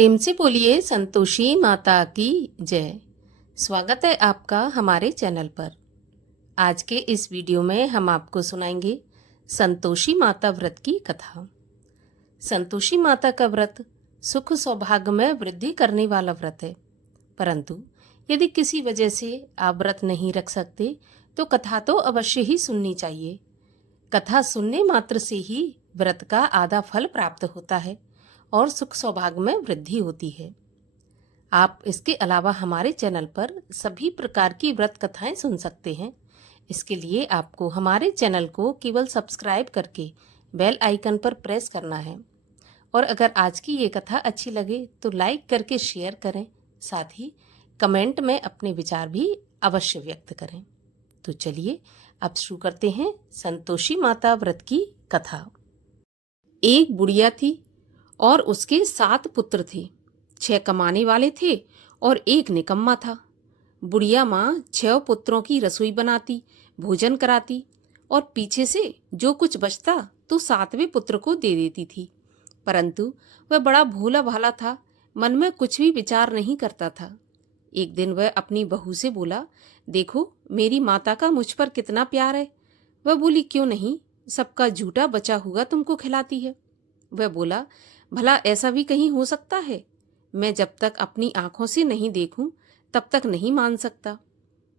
प्रेम से बोलिए संतोषी माता की जय। स्वागत है आपका हमारे चैनल पर। आज के इस वीडियो में हम आपको सुनाएंगे संतोषी माता व्रत की कथा। संतोषी माता का व्रत सुख सौभाग्य में वृद्धि करने वाला व्रत है, परंतु यदि किसी वजह से आप व्रत नहीं रख सकते तो कथा तो अवश्य ही सुननी चाहिए। कथा सुनने मात्र से ही व्रत का आधा फल प्राप्त होता है और सुख सौभाग्य में वृद्धि होती है। आप इसके अलावा हमारे चैनल पर सभी प्रकार की व्रत कथाएं सुन सकते हैं। इसके लिए आपको हमारे चैनल को केवल सब्सक्राइब करके बेल आइकन पर प्रेस करना है, और अगर आज की ये कथा अच्छी लगे तो लाइक करके शेयर करें, साथ ही कमेंट में अपने विचार भी अवश्य व्यक्त करें। तो चलिए अब शुरू करते हैं संतोषी माता व्रत की कथा। एक बुढ़िया थी और उसके 7 पुत्र थे। 6 कमाने वाले थे और एक निकम्मा था। बुढ़िया माँ 6 पुत्रों की रसोई बनाती, भोजन कराती और पीछे से जो कुछ बचता तो 7वें पुत्र को दे देती थी। परंतु वह बड़ा भोला भाला था, मन में कुछ भी विचार नहीं करता था। एक दिन वह अपनी बहू से बोला, देखो मेरी माता का मुझ पर कितना प्यार है। वह बोली, क्यों नहीं, सबका झूठा बचा हुआ तुमको खिलाती है। वह बोला, भला ऐसा भी कहीं हो सकता है? मैं जब तक अपनी आंखों से नहीं देखूं तब तक नहीं मान सकता।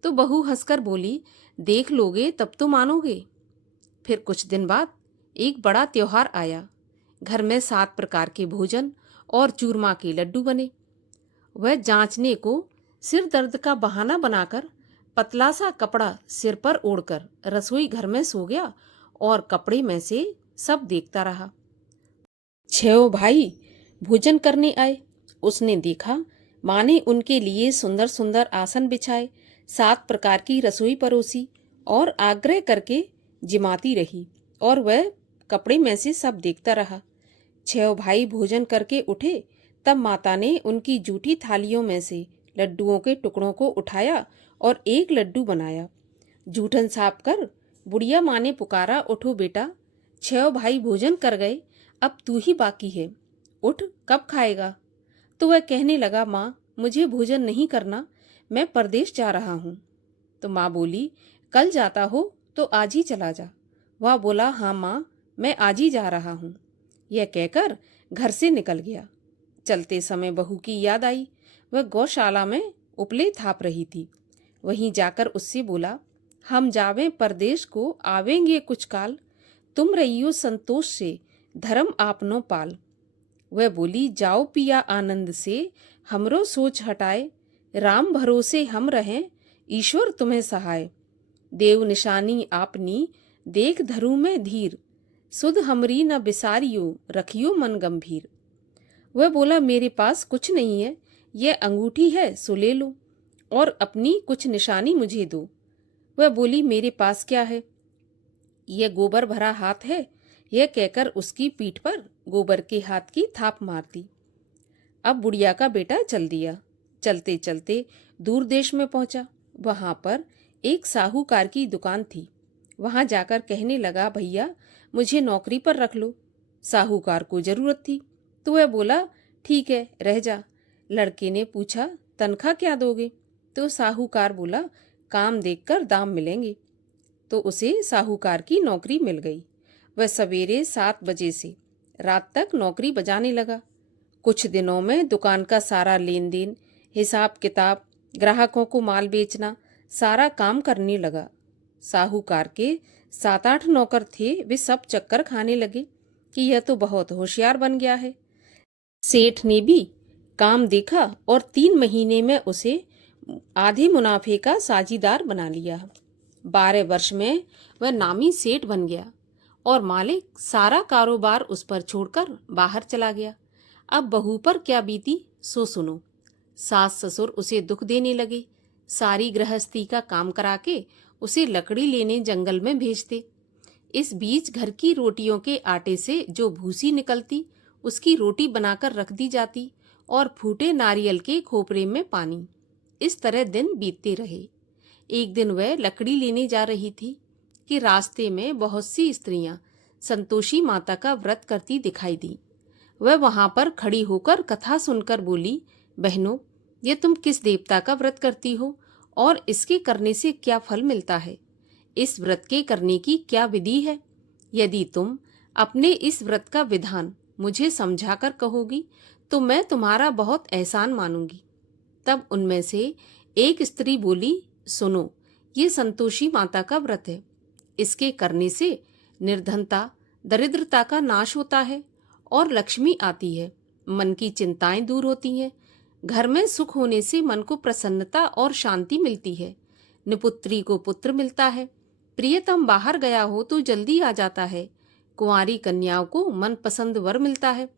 तो बहू हंसकर बोली, देख लोगे तब तो मानोगे। फिर कुछ दिन बाद एक बड़ा त्योहार आया। घर में 7 प्रकार के भोजन और चूरमा के लड्डू बने। वह जांचने को सिर दर्द का बहाना बनाकर पतला सा कपड़ा सिर पर ओढ़कर रसोई घर में सो गया और कपड़े में से सब देखता रहा। 6 भाई भोजन करने आए। उसने देखा माँ ने उनके लिए सुंदर सुंदर आसन बिछाए, 7 प्रकार की रसोई परोसी और आग्रह करके जिमाती रही, और वह कपड़े में से सब देखता रहा। 6 भाई भोजन करके उठे, तब माता ने उनकी जूठी थालियों में से लड्डुओं के टुकड़ों को उठाया और एक लड्डू बनाया। जूठन साफ कर बुढ़िया माँ ने पुकारा, उठो बेटा, 6 भाई भोजन कर गए, अब तू ही बाकी है, उठ, कब खाएगा? तो वह कहने लगा, माँ मुझे भोजन नहीं करना, मैं परदेश जा रहा हूँ। तो माँ बोली, कल जाता हो तो आज ही चला जा। वह बोला, हाँ माँ, मैं आज ही जा रहा हूँ। यह कहकर घर से निकल गया। चलते समय बहू की याद आई। वह गौशाला में उपले थाप रही थी। वहीं जाकर उससे बोला, हम जावें परदेश को, आवेंगे कुछ काल, तुम रहियो संतोष से, धर्म आपनो पाल। वह बोली, जाओ पिया आनंद से, हमरो सोच हटाए, राम भरोसे हम रहें, ईश्वर तुम्हें सहाय। देव निशानी आपनी, देख धरू में धीर, सुध हमरी न बिसारियो, रखियो मन गंभीर। वह बोला, मेरे पास कुछ नहीं है, यह अंगूठी है सो ले लो, और अपनी कुछ निशानी मुझे दो। वह बोली, मेरे पास क्या है, यह गोबर भरा हाथ है। यह कहकर उसकी पीठ पर गोबर के हाथ की थाप मार दी। अब बुढ़िया का बेटा चल दिया। चलते चलते दूर देश में पहुंचा। वहां पर एक साहूकार की दुकान थी। वहां जाकर कहने लगा, भैया मुझे नौकरी पर रख लो। साहूकार को जरूरत थी तो वह बोला, ठीक है रह जा। लड़के ने पूछा, तनख्वाह क्या दोगे? तो साहूकार बोला, काम देखकर दाम मिलेंगे। तो उसे साहूकार की नौकरी मिल गई। वह सवेरे 7 बजे से रात तक नौकरी बजाने लगा। कुछ दिनों में दुकान का सारा लेन देन, हिसाब किताब, ग्राहकों को माल बेचना, सारा काम करने लगा। साहूकार के 7-8 नौकर थे, वे सब चक्कर खाने लगे कि यह तो बहुत होशियार बन गया है। सेठ ने भी काम देखा और 3 महीने में उसे आधे मुनाफे का साझीदार बना लिया। 12 वर्ष में वह नामी सेठ बन गया और मालिक सारा कारोबार उस पर छोड़कर बाहर चला गया। अब बहू पर क्या बीती सो सुनो। सास ससुर उसे दुख देने लगे। सारी गृहस्थी का काम करा के उसे लकड़ी लेने जंगल में भेजते। इस बीच घर की रोटियों के आटे से जो भूसी निकलती उसकी रोटी बनाकर रख दी जाती, और फूटे नारियल के खोपरे में पानी। इस तरह दिन बीतते रहे। एक दिन वह लकड़ी लेने जा रही थी कि रास्ते में बहुत सी स्त्रियां संतोषी माता का व्रत करती दिखाई दी। वह वहां पर खड़ी होकर कथा सुनकर बोली, बहनों, ये तुम किस देवता का व्रत करती हो और इसके करने से क्या फल मिलता है? इस व्रत के करने की क्या विधि है? यदि तुम अपने इस व्रत का विधान मुझे समझाकर कहोगी तो मैं तुम्हारा बहुत एहसान मानूंगी। तब उनमें से एक स्त्री बोली, सुनो, ये संतोषी माता का व्रत है। इसके करने से निर्धनता, दरिद्रता का नाश होता है और लक्ष्मी आती है। मन की चिंताएं दूर होती हैं। घर में सुख होने से मन को प्रसन्नता और शांति मिलती है। निपुत्री को पुत्र मिलता है। प्रियतम बाहर गया हो तो जल्दी आ जाता है। कुंवारी कन्याओं को मनपसंद वर मिलता है।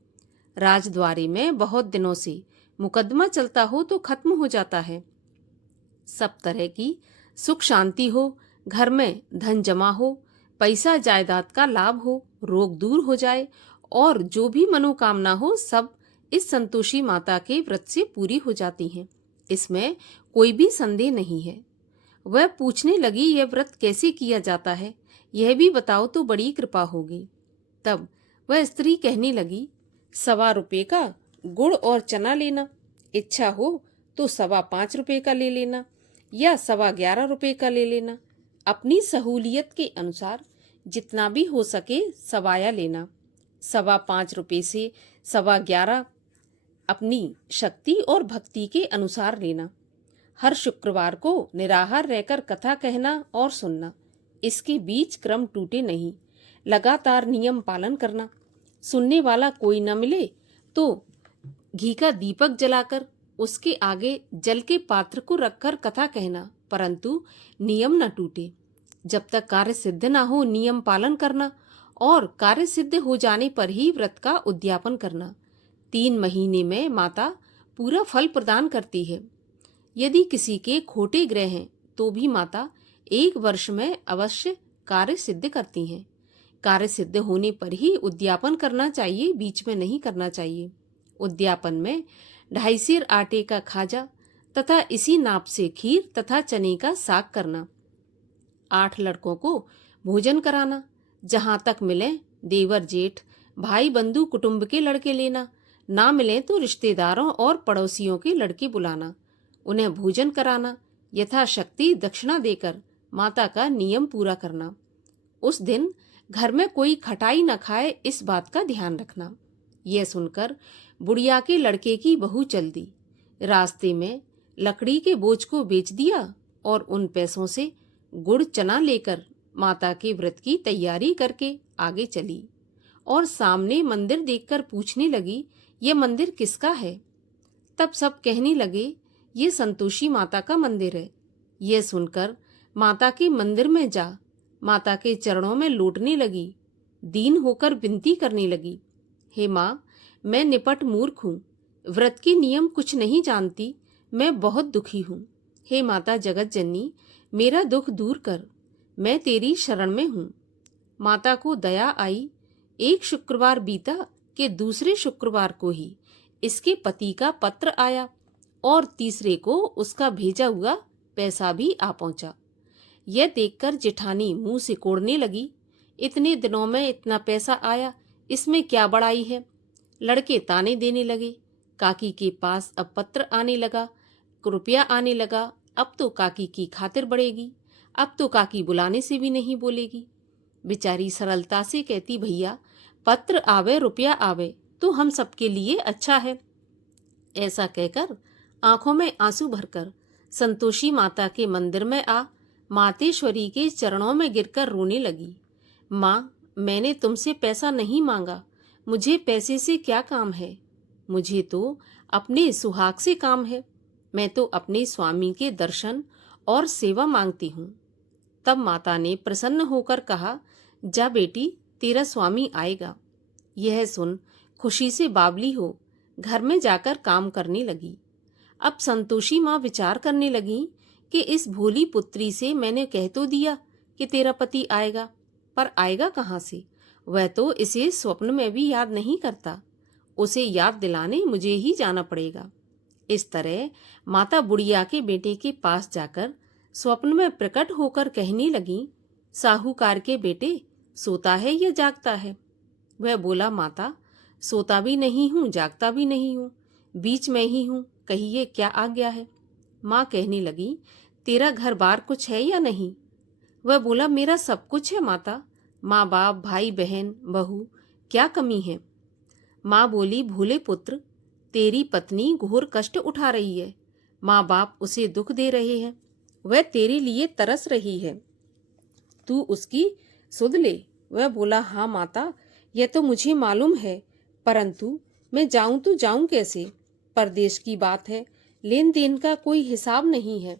राजद्वारी में बहुत दिनों से मुकदमा चलता हो तो खत्म हो जाता है। सब तरह की सुख शांति हो, घर में धन जमा हो, पैसा जायदाद का लाभ हो, रोग दूर हो जाए और जो भी मनोकामना हो सब इस संतोषी माता के व्रत से पूरी हो जाती हैं। इसमें कोई भी संदेह नहीं है। वह पूछने लगी, यह व्रत कैसे किया जाता है, यह भी बताओ तो बड़ी कृपा होगी। तब वह स्त्री कहने लगी, 1.25 रुपये का गुड़ और चना लेना, इच्छा हो तो 5.25 रुपये का ले लेना या 11.25 रुपये का ले लेना। अपनी सहूलियत के अनुसार जितना भी हो सके सवाया लेना। 5.25 रुपये से 11.25 अपनी शक्ति और भक्ति के अनुसार लेना। हर शुक्रवार को निराहार रहकर कथा कहना और सुनना। इसके बीच क्रम टूटे नहीं। लगातार नियम पालन करना। सुनने वाला कोई न मिले तो घी का दीपक जलाकर उसके आगे जल के पात्र को रखकर कथा कहना, परंतु नियम न टूटे। जब तक कार्य सिद्ध न हो नियम पालन करना और कार्य सिद्ध हो जाने पर ही व्रत का उद्यापन करना। 3 महीने में माता पूरा फल प्रदान करती है। यदि किसी के खोटे ग्रह हैं तो भी माता 1 वर्ष में अवश्य कार्य सिद्ध करती हैं। कार्य सिद्ध होने पर ही उद्यापन करना चाहिए, बीच में नहीं करना चाहिए। उद्यापन में 2.5 सेर आटे का खाजा तथा इसी नाप से खीर तथा चने का साग करना। 8 लड़कों को भोजन कराना। जहां तक मिले देवर जेठ भाई बंधु कुटुंब के लड़के लेना। ना मिले तो रिश्तेदारों और पड़ोसियों के लड़के बुलाना, उन्हें भोजन कराना। यथाशक्ति दक्षिणा देकर माता का नियम पूरा करना। उस दिन घर में कोई खटाई न खाए, इस बात का ध्यान रखना। यह सुनकर बुढ़िया के लड़के की बहू चल दी। रास्ते में लकड़ी के बोझ को बेच दिया और उन पैसों से गुड़ चना लेकर माता के व्रत की तैयारी करके आगे चली और सामने मंदिर देखकर पूछने लगी, यह मंदिर किसका है? तब सब कहने लगे, ये संतोषी माता का मंदिर है। यह सुनकर माता के मंदिर में जा माता के चरणों में लौटने लगी। दीन होकर विनती करने लगी, हे माँ, मैं निपट मूर्ख हूँ, व्रत के नियम कुछ नहीं जानती, मैं बहुत दुखी हूँ। हे माता जगत जननी, मेरा दुख दूर कर, मैं तेरी शरण में हूँ। माता को दया आई। एक शुक्रवार बीता कि दूसरे शुक्रवार को ही इसके पति का पत्र आया और तीसरे को उसका भेजा हुआ पैसा भी आ पहुंचा। यह देखकर जेठानी मुंह सिकोड़ने लगी, इतने दिनों में इतना पैसा आया, इसमें क्या बड़ाई है? लड़के ताने देने लगे। काकी के पास अब पत्र आने लगा, रुपया आने लगा। अब तो काकी की खातिर बढ़ेगी, अब तो काकी बुलाने से भी नहीं बोलेगी। बेचारी सरलता से कहती, भैया पत्र आवे रुपया आवे तो हम सबके लिए अच्छा है। ऐसा कहकर आंखों में आंसू भरकर संतोषी माता के मंदिर में आ मातेश्वरी के चरणों में गिरकर रोने लगी। माँ, मैंने तुमसे पैसा नहीं मांगा, मुझे पैसे से क्या काम है? मुझे तो अपने सुहाग से काम है। मैं तो अपने स्वामी के दर्शन और सेवा मांगती हूँ। तब माता ने प्रसन्न होकर कहा, जा बेटी, तेरा स्वामी आएगा। यह सुन खुशी से बावली हो घर में जाकर काम करने लगी। अब संतोषी माँ विचार करने लगी कि इस भोली पुत्री से मैंने कह तो दिया कि तेरा पति आएगा, पर आएगा कहाँ से? वह तो इसे स्वप्न में भी याद नहीं करता। उसे याद दिलाने मुझे ही जाना पड़ेगा। इस तरह माता बुढ़िया के बेटे के पास जाकर स्वप्न में प्रकट होकर कहने लगी, साहूकार के बेटे, सोता है या जागता है? वह बोला, माता, सोता भी नहीं हूँ, जागता भी नहीं हूँ, बीच में ही हूँ, कहिए क्या आ गया है। माँ कहने लगी, तेरा घर बार कुछ है या नहीं? वह बोला, मेरा सब कुछ है माता, माँ बाप, भाई बहन, बहू, क्या कमी है? माँ बोली, भोले पुत्र, तेरी पत्नी घोर कष्ट उठा रही है, माँ बाप उसे दुख दे रहे हैं, वह तेरे लिए तरस रही है, तू उसकी सुध ले। वह बोला, हाँ माता, यह तो मुझे मालूम है, परंतु मैं जाऊं तो जाऊं कैसे? परदेश की बात है, लेन देन का कोई हिसाब नहीं है,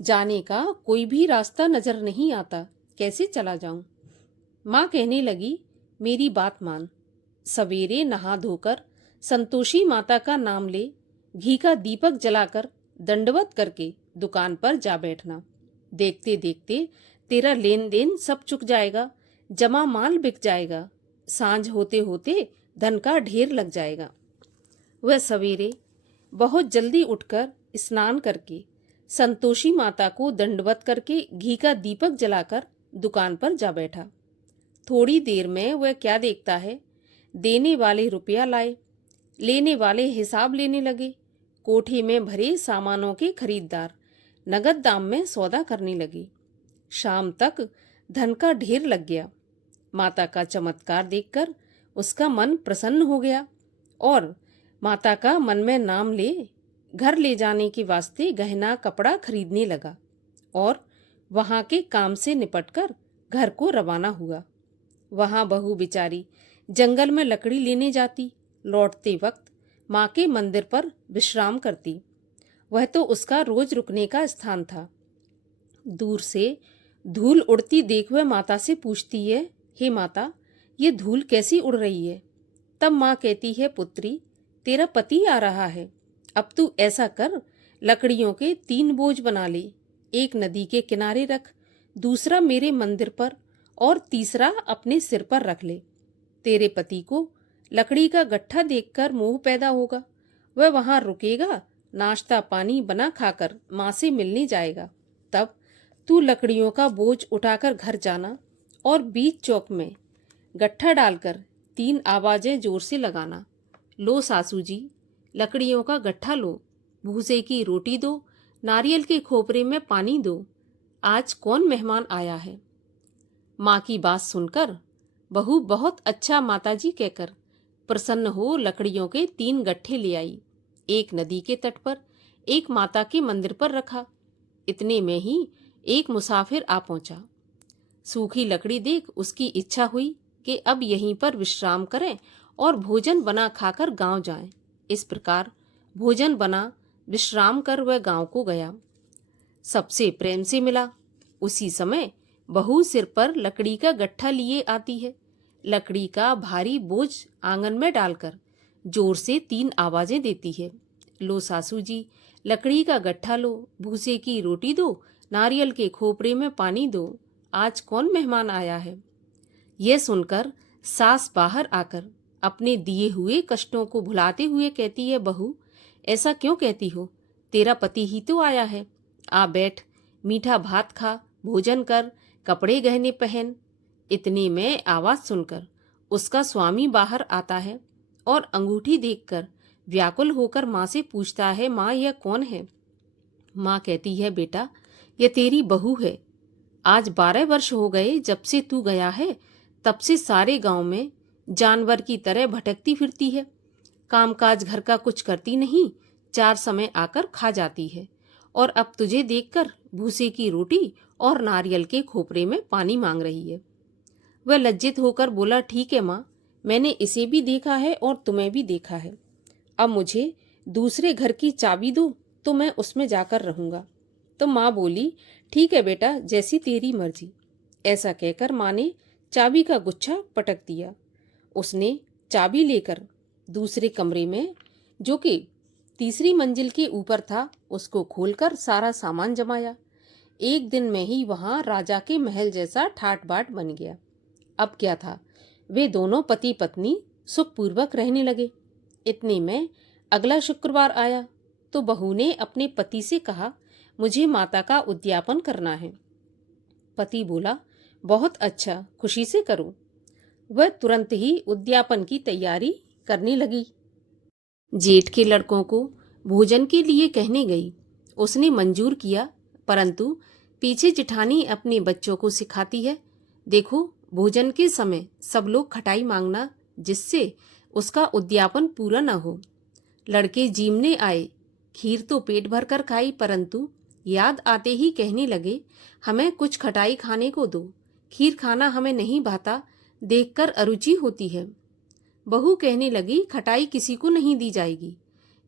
जाने का कोई भी रास्ता नजर नहीं आता, कैसे चला जाऊं? माँ कहने लगी, मेरी बात मान, सवेरे नहा धोकर संतोषी माता का नाम ले, घी का दीपक जलाकर दंडवत करके दुकान पर जा बैठना। देखते देखते तेरा लेन देन सब चुक जाएगा, जमा माल बिक जाएगा, सांझ होते होते धन का ढेर लग जाएगा। वह सवेरे बहुत जल्दी उठकर स्नान करके संतोषी माता को दंडवत करके घी का दीपक जलाकर दुकान पर जा बैठा। थोड़ी देर में वह क्या देखता है, देने वाले रुपया लाए, लेने वाले हिसाब लेने लगे, कोठे में भरे सामानों के खरीददार नगद दाम में सौदा करने लगे। शाम तक धन का ढेर लग गया। माता का चमत्कार देखकर उसका मन प्रसन्न हो गया और माता का मन में नाम ले घर ले जाने के वास्ते गहना कपड़ा खरीदने लगा और वहां के काम से निपटकर घर को रवाना हुआ। वहां बहू बेचारी जंगल में लकड़ी लेने जाती, लौटते वक्त माँ के मंदिर पर विश्राम करती। वह तो उसका रोज रुकने का स्थान था। दूर से धूल उड़ती देख वह माता से पूछती है, हे माता, ये धूल कैसी उड़ रही है? तब माँ कहती है, पुत्री, तेरा पति आ रहा है, अब तू ऐसा कर, लकड़ियों के 3 बोझ बना ले, एक नदी के किनारे रख, दूसरा मेरे मंदिर पर और तीसरा अपने सिर पर रख ले। तेरे पति को लकड़ी का गट्ठा देखकर मोह पैदा होगा, वह वहां रुकेगा, नाश्ता पानी बना खाकर माँ से मिलने जाएगा। तब तू लकड़ियों का बोझ उठाकर घर जाना और बीच चौक में गट्ठा डालकर 3 आवाजें जोर से लगाना, लो सासू जी, लकड़ियों का गट्ठा लो, भूसे की रोटी दो, नारियल के खोपरे में पानी दो, आज कौन मेहमान आया है? माँ की बात सुनकर बहू बहुत अच्छा माताजी कहकर प्रसन्न हो लकड़ियों के 3 गट्ठे ले आई, एक नदी के तट पर, एक माता के मंदिर पर रखा। इतने में ही एक मुसाफिर आ पहुंचा। सूखी लकड़ी देख उसकी इच्छा हुई कि अब यहीं पर विश्राम करें और भोजन बना खाकर गांव जाएं। इस प्रकार भोजन बना विश्राम कर वह गांव को गया। सबसे प्रेम से मिला। उसी समय बहू सिर पर लकड़ी का गट्ठा लिए आती है। लकड़ी का भारी बोझ आंगन में डालकर जोर से 3 आवाजें देती है, लो सासू जी, लकड़ी का गट्ठा लो, भूसे की रोटी दो, नारियल के खोपरे में पानी दो, आज कौन मेहमान आया है? यह सुनकर सास बाहर आकर अपने दिए हुए कष्टों को भुलाते हुए कहती है, बहू, ऐसा क्यों कहती हो? तेरा पति ही तो आया है, आ बैठ, मीठा भात खा, भोजन कर, कपड़े गहने पहन। इतने में आवाज सुनकर उसका स्वामी बाहर आता है और अंगूठी देखकर व्याकुल होकर माँ से पूछता है, माँ, यह कौन है? माँ कहती है, बेटा, यह तेरी बहू है। आज 12 वर्ष हो गए जब से तू गया है, तब से सारे गांव में जानवर की तरह भटकती फिरती है, कामकाज घर का कुछ करती नहीं, 4 समय आकर खा जाती है और अब तुझे देखकर भूसे की रोटी और नारियल के खोपरे में पानी मांग रही है। वह लज्जित होकर बोला, ठीक है माँ, मैंने इसे भी देखा है और तुम्हें भी देखा है, अब मुझे दूसरे घर की चाबी दो तो मैं उसमें जाकर रहूंगा। तो माँ बोली, ठीक है बेटा, जैसी तेरी मर्जी। ऐसा कहकर माँ ने चाबी का गुच्छा पटक दिया। उसने चाबी लेकर दूसरे कमरे में, जो कि तीसरी मंजिल के ऊपर था, उसको खोलकर सारा सामान जमाया। एक दिन में ही वहां राजा के महल जैसा ठाट बाट बन गया। अब क्या था, वे दोनों पति पत्नी सुखपूर्वक रहने लगे। इतने में अगला शुक्रवार आया तो बहू ने अपने पति से कहा, मुझे माता का उद्यापन करना है। पति बोला, बहुत अच्छा, खुशी से करो। वह तुरंत ही उद्यापन की तैयारी करने लगी। जेठ के लड़कों को भोजन के लिए कहने गई। उसने मंजूर किया, परंतु पीछे जिठानी अपने बच्चों को सिखाती है, देखो भोजन के समय सब लोग खटाई मांगना, जिससे उसका उद्यापन पूरा न हो। लड़के जीमने आए। खीर तो पेट भर कर खाई, परंतु याद आते ही कहने लगे, हमें कुछ खटाई खाने को दो, खीर खाना हमें नहीं भाता, देखकर अरुचि होती है। बहू कहने लगी, खटाई किसी को नहीं दी जाएगी,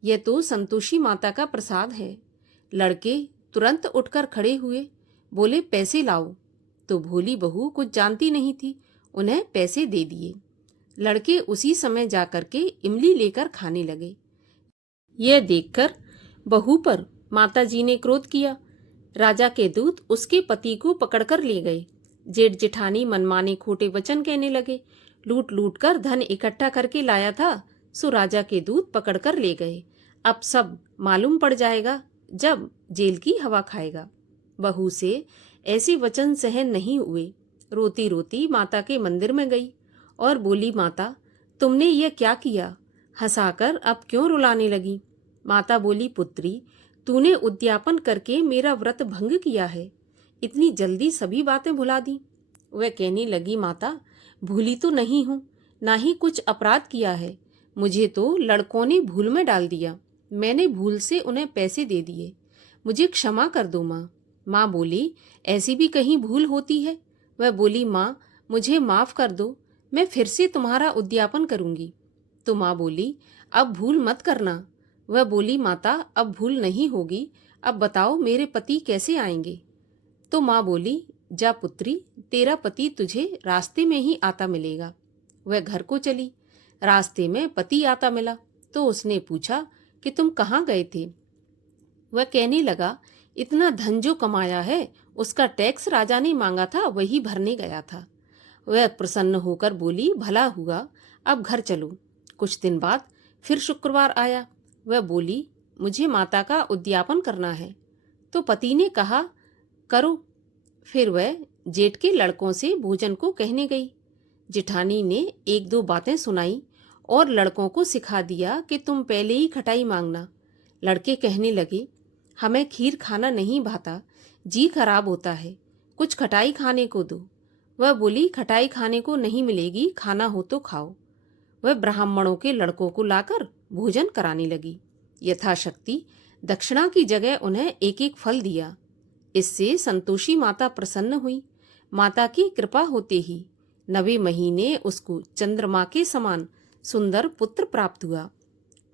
यह तो संतोषी माता का प्रसाद है। लड़के तुरंत उठकर खड़े हुए, बोले पैसे लाओ। तो भोली बहू कुछ जानती नहीं थी, उन्हें पैसे दे दिए। लड़के उसी समय जाकर के इमली लेकर खाने लगे। यह देखकर बहू पर माताजी ने क्रोध किया। राजा के दूत उसके पति को पकड़कर ले गए। जेठ जेठानी मनमाने खोटे वचन कहने लगे, लूट लूट कर धन इकट्ठा करके लाया था, सो राजा के दूत पकड़कर ले गए। अब सब मालूम पड़ जाएगा जब जेल की हवा खाएगा। बहू से ऐसे वचन सहन नहीं हुए। रोती रोती माता के मंदिर में गई और बोली, माता तुमने ये क्या किया? हंसाकर अब क्यों रुलाने लगी? माता बोली, पुत्री तूने उद्यापन करके मेरा व्रत भंग किया है, इतनी जल्दी सभी बातें भुला दी। वह कहने लगी, माता भूली तो नहीं हूँ, ना ही कुछ अपराध किया है, मुझे तो लड़कों ने भूल में डाल दिया, मैंने भूल से उन्हें पैसे दे दिए, मुझे क्षमा कर दो माँ। माँ बोली, ऐसी भी कहीं भूल होती है? वह बोली, माँ मुझे माफ कर दो, मैं फिर से तुम्हारा उद्यापन करूंगी। तो माँ बोली, अब भूल मत करना। वह बोली, माता अब भूल नहीं होगी, अब बताओ मेरे पति कैसे आएंगे? तो माँ बोली, जा पुत्री, तेरा पति तुझे रास्ते में ही आता मिलेगा। वह घर को चली। रास्ते में पति आता मिला तो उसने पूछा कि तुम कहाँ गए थे? वह कहने लगा, इतना धन जो कमाया है उसका टैक्स राजा ने मांगा था, वही भरने गया था। वह प्रसन्न होकर बोली, भला हुआ, अब घर चलो। कुछ दिन बाद फिर शुक्रवार आया। वह बोली, मुझे माता का उद्यापन करना है। तो पति ने कहा, करो। फिर वह जेठ के लड़कों से भोजन को कहने गई। जेठानी ने एक दो बातें सुनाई और लड़कों को सिखा दिया कि तुम पहले ही खटाई मांगना। लड़के कहने लगे, हमें खीर खाना नहीं भाता, जी खराब होता है, कुछ खटाई खाने को दो। वह बोली, खटाई खाने को नहीं मिलेगी, खाना हो तो खाओ। वह ब्राह्मणों के लड़कों को लाकर भोजन कराने लगी। यथाशक्ति दक्षिणा की जगह उन्हें एक एक फल दिया। इससे संतोषी माता प्रसन्न हुई। माता की कृपा होते ही 9वें महीने उसको चंद्रमा के समान सुंदर पुत्र प्राप्त हुआ।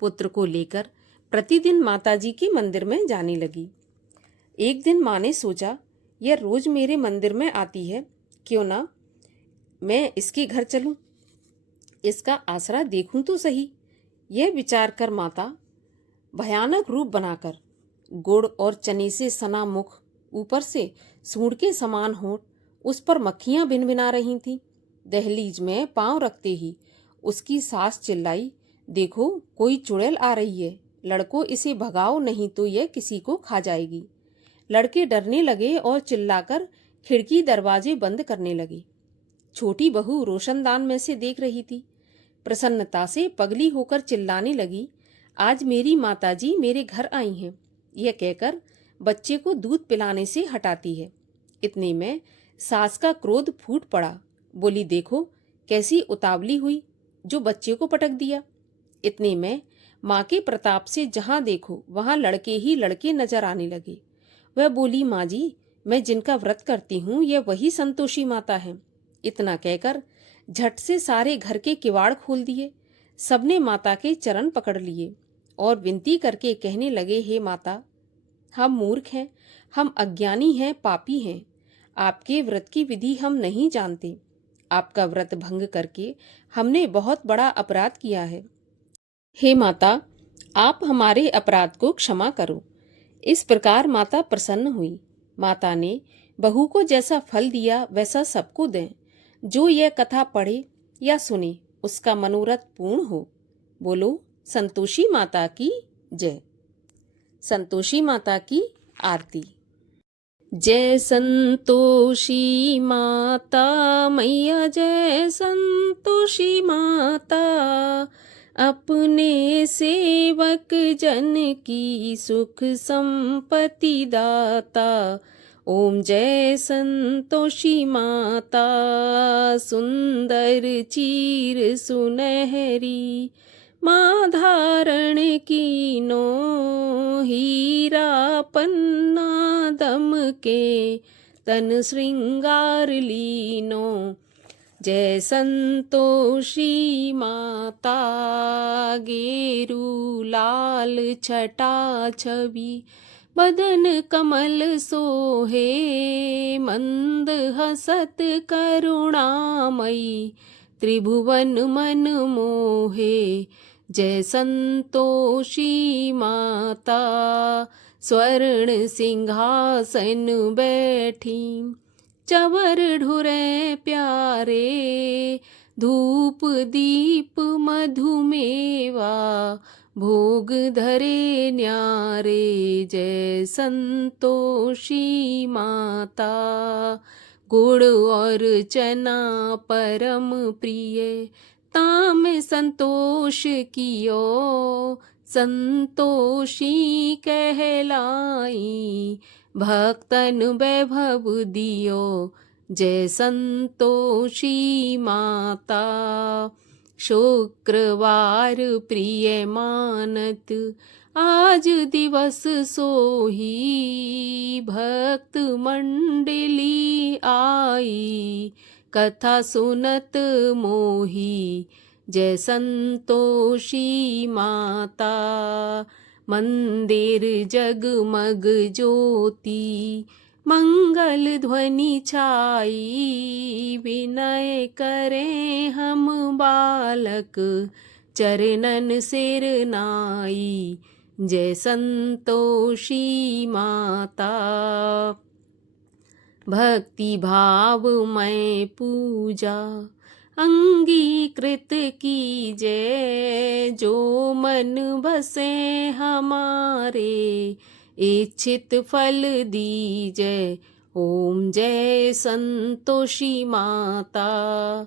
पुत्र को लेकर प्रतिदिन माताजी के मंदिर में जाने लगी। एक दिन माँ ने सोचा, यह रोज मेरे मंदिर में आती है, क्यों ना मैं इसके घर चलूं, इसका आसरा देखूं तो सही। यह विचार कर माता भयानक रूप बनाकर, गुड़ और चने से सना मुख, ऊपर से सूंड के समान होंठ, उस पर मक्खियां भिनभिना रही थीं। दहलीज में पांव रखते ही उसकी सास चिल्लाई, देखो कोई चुड़ैल आ रही है, लड़कों इसे भगाओ, नहीं तो यह किसी को खा जाएगी। लड़के डरने लगे और चिल्लाकर खिड़की दरवाजे बंद करने लगे। छोटी बहू रोशनदान में से देख रही थी। प्रसन्नता से पगली होकर चिल्लाने लगी, आज मेरी माताजी मेरे घर आई हैं। यह कहकर बच्चे को दूध पिलाने से हटाती है। इतने में सास का क्रोध फूट पड़ा। बोली, देखो कैसी उतावली हुई, जो बच्चे को पटक दिया। इतने में माँ के प्रताप से जहां देखो वहां लड़के ही लड़के नजर आने लगे। वह बोली, माँ जी, मैं जिनका व्रत करती हूँ यह वही संतोषी माता है। इतना कहकर झट से सारे घर के किवाड़ खोल दिए। सबने माता के चरण पकड़ लिए और विनती करके कहने लगे, हे माता, हम मूर्ख हैं, हम अज्ञानी हैं, पापी हैं, आपके व्रत की विधि हम नहीं जानते। आपका व्रत भंग करके हमने बहुत बड़ा अपराध किया है। हे माता, आप हमारे अपराध को क्षमा करो। इस प्रकार माता प्रसन्न हुई। माता ने बहू को जैसा फल दिया वैसा सबको दें। जो यह कथा पढ़े या सुने उसका मनोरथ पूर्ण हो। बोलो संतोषी माता की जय। संतोषी माता की आरती। जय संतोषी माता मैया, जय संतोषी माता, अपने सेवक जन की सुख संपत्ति दाता। ओम जय संतोषी माता, सुंदर चीर सुनहरी माँ धारण कीनो, हीरा पन्ना दम के तन श्रृंगार लीनो। जय संतोषी माता, गेरू लाल छटा छवि बदन कमल सोहे, मंद हसत करुणामयी त्रिभुवन मन मोहे। जय संतोषी माता, स्वर्ण सिंहासन बैठी चवर ढुरे प्यारे, धूप दीप मधुमेवा भोग धरे न्यारे। जय संतोषी माता, गुड़ और चना परम प्रिय ताम संतोष कियो, संतोषी कहलाई भक्तन वैभव दियो। जय संतोषी माता, शुक्रवार प्रिय मानत आज दिवस सोही, भक्त मंडली आई कथा सुनत मोही। जय संतोषी माता, मंदिर जगमग ज्योति मंगल ध्वनि छाई, विनय करें हम बालक चरणन सिर नाई। जय संतोषी माता, भक्ति भाव में पूजा अंगीकृत कीजय, जो मन बसे हमारे इच्छित फल दीजय। ओम जय संतोषी माता,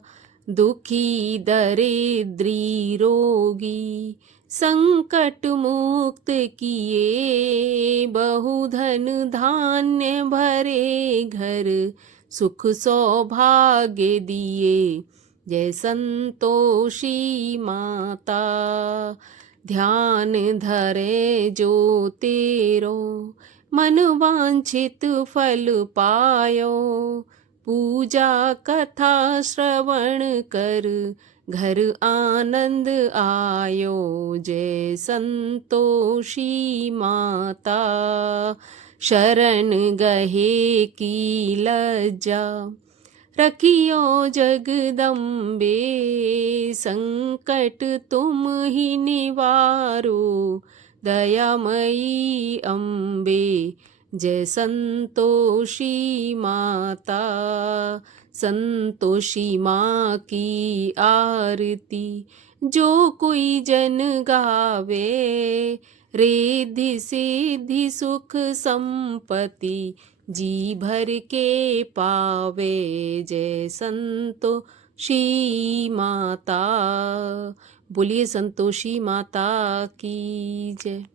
दुखी दरिद्री रोगी संकट मुक्त किए, बहुधन धान्य भरे घर सुख सौभाग्य दिए। जय संतोषी माता, ध्यान धरे जो तेरो मन वांछित फल पायो, पूजा कथा श्रवण कर घर आनंद आयो। जय संतोषी माता, शरण गहे की लज्जा रखियो जगदम्बे, संकट तुम ही निवारो दयामयी अम्बे। जय संतोषी माता, संतोषी माँ की आरती जो कोई जन गावे, रिद्धि सिद्धि सुख संपत्ति जी भर के पावे। जय संतोषी माता, बोलिए संतोषी माता की जय।